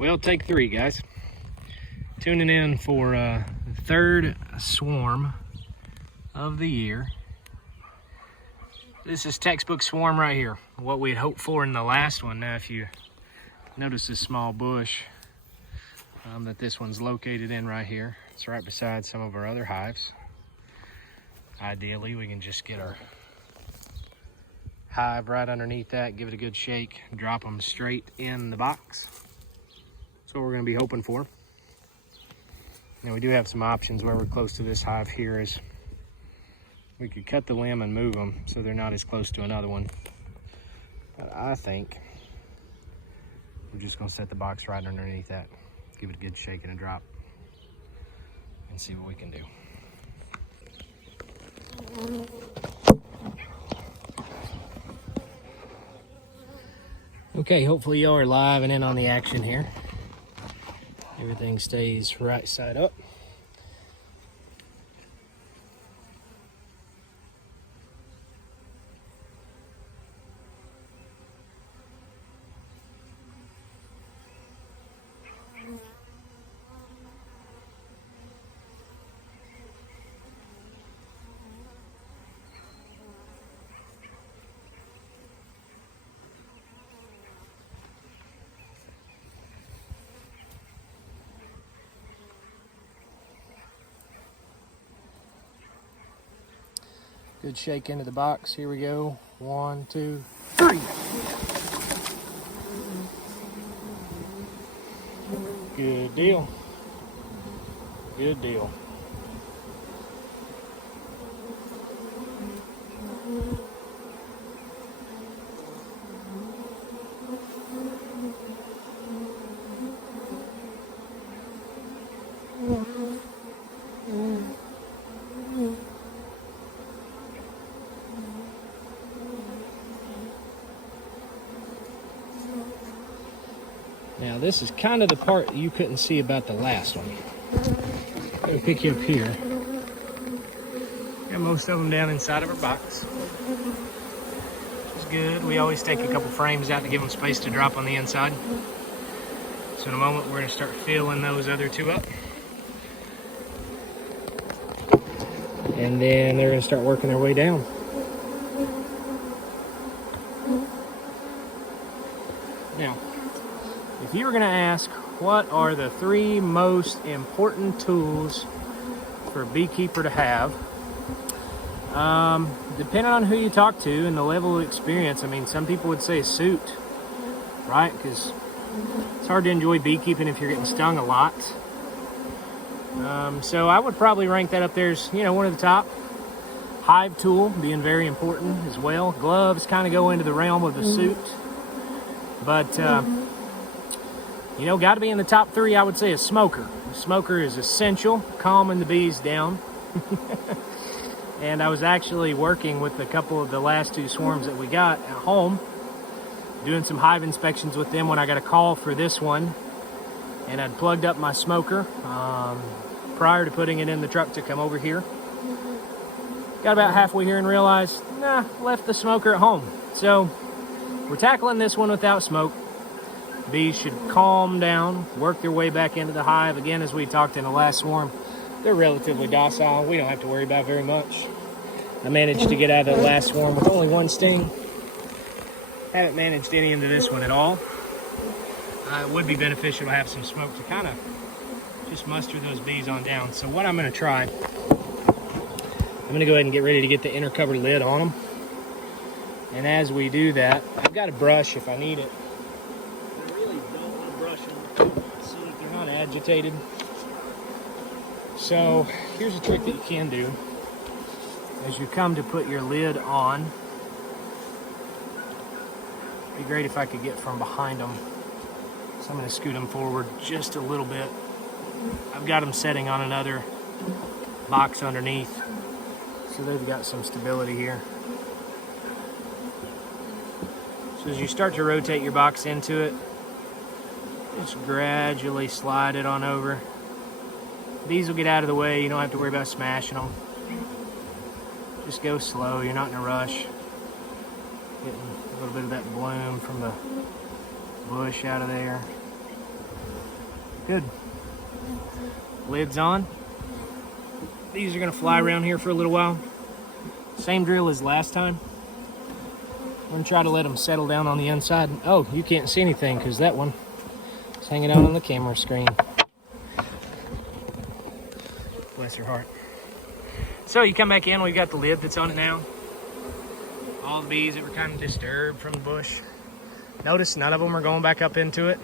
Well, take three, guys. Tuning in for the third swarm of the year. This is textbook swarm right here. What we had hoped for in the last one. Now, if you notice this small bush that this one's located in right here, it's right beside some of our other hives. Ideally, we can just get our hive right underneath that, give it a good shake, drop them straight in the box. That's what we're going to be hoping for. Now, we do have some options where we're close to this hive here. Is we could cut the limb and move them so they're not as close to another one. But I think we're just going to set the box right underneath that, give it a good shake and a drop, and see what we can do. Okay, hopefully y'all are live and in on the action here. Everything stays right side up. Good shake into the box. Here we go. 1, 2, 3. Good deal. Good deal. Now this is kind of the part you couldn't see about the last one. I'm gonna pick you up here. Got most of them down inside of our box, which is good. We always take a couple frames out to give them space to drop on the inside. So in a moment we're gonna start filling those other two up. And then they're gonna start working their way down. Now, if you were going to ask what are the 3 most important tools for a beekeeper to have, depending on who you talk to and the level of experience, I mean, some people would say a suit, right? Because it's hard to enjoy beekeeping if you're getting stung a lot. So I would probably rank that up there as, one of the top. Hive tool being very important as well. Gloves kind of go into the realm of the suit. But, got to be in the top 3, I would say a smoker. A smoker is essential, calming the bees down. And I was actually working with a couple of the last 2 swarms that we got at home, doing some hive inspections with them when I got a call for this one. And I'd plugged up my smoker prior to putting it in the truck to come over here. Got about halfway here and realized, left the smoker at home. So we're tackling this one without smoke. Bees should calm down, work their way back into the hive. Again, as we talked in the last swarm, they're relatively docile. We don't have to worry about very much. I managed to get out of the last swarm with only 1 sting. Haven't managed any into this one at all. It would be beneficial to have some smoke to kind of just muster those bees on down. So what I'm going to try, I'm going to go ahead and get ready to get the inner cover lid on them. And as we do that, I've got a brush if I need it. Agitated. So here's a trick that you can do. As you come to put your lid on, it'd be great if I could get from behind them. So I'm going to scoot them forward just a little bit. I've got them setting on another box underneath, so they've got some stability here. So as you start to rotate your box into it, just gradually slide it on over. Bees will get out of the way. You don't have to worry about smashing them. Just go slow. You're not in a rush. Getting a little bit of that bloom from the bush out of there. Good. Lid's on. These are gonna fly around here for a little while. Same drill as last time. I'm gonna try to let them settle down on the inside. Oh, you can't see anything because that one is hanging out on the camera screen. Bless her heart. So you come back in, we've got the lid that's on it now. All the bees that were kind of disturbed from the bush. Notice none of them are going back up into it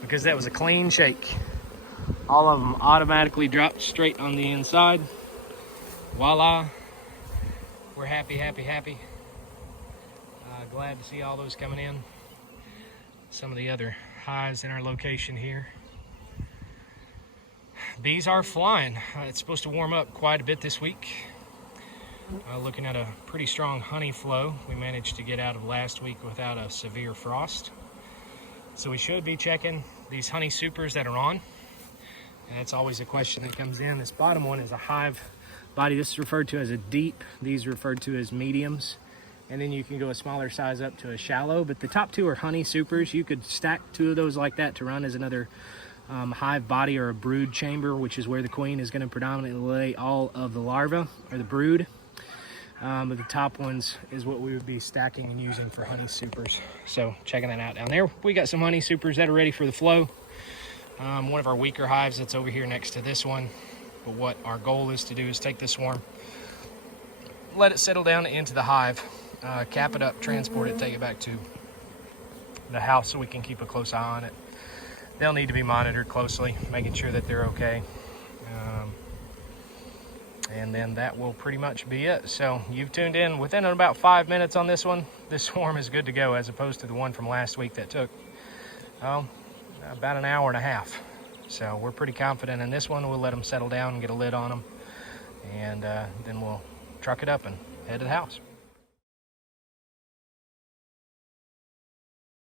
because that was a clean shake. All of them automatically dropped straight on the inside. Voila. We're happy, happy, happy. Glad to see all those coming in. Some of the other hives in our location here. Bees are flying. It's supposed to warm up quite a bit this week. Looking at a pretty strong honey flow. We managed to get out of last week without a severe frost. So we should be checking these honey supers that are on. And that's always a question that comes in. This bottom one is a hive body. This is referred to as a deep. These are referred to as mediums. And then you can go a smaller size up to a shallow. But the top two are honey supers. You could stack two of those like that to run as another hive body or a brood chamber, which is where the queen is going to predominantly lay all of the larvae or the brood. But the top ones is what we would be stacking and using for honey supers. So checking that out down there. We got some honey supers that are ready for the flow. One of our weaker hives that's over here next to this one. But what our goal is to do is take this swarm, let it settle down into the hive, cap it up, transport it, take it back to the house so we can keep a close eye on it. They'll need to be monitored closely, making sure that they're okay. And then that will pretty much be it. So you've tuned in within about 5 minutes on this one. This swarm is good to go as opposed to the one from last week that took about an hour and a half. So we're pretty confident in this one. We'll let them settle down and get a lid on them. And then we'll truck it up and head to the house.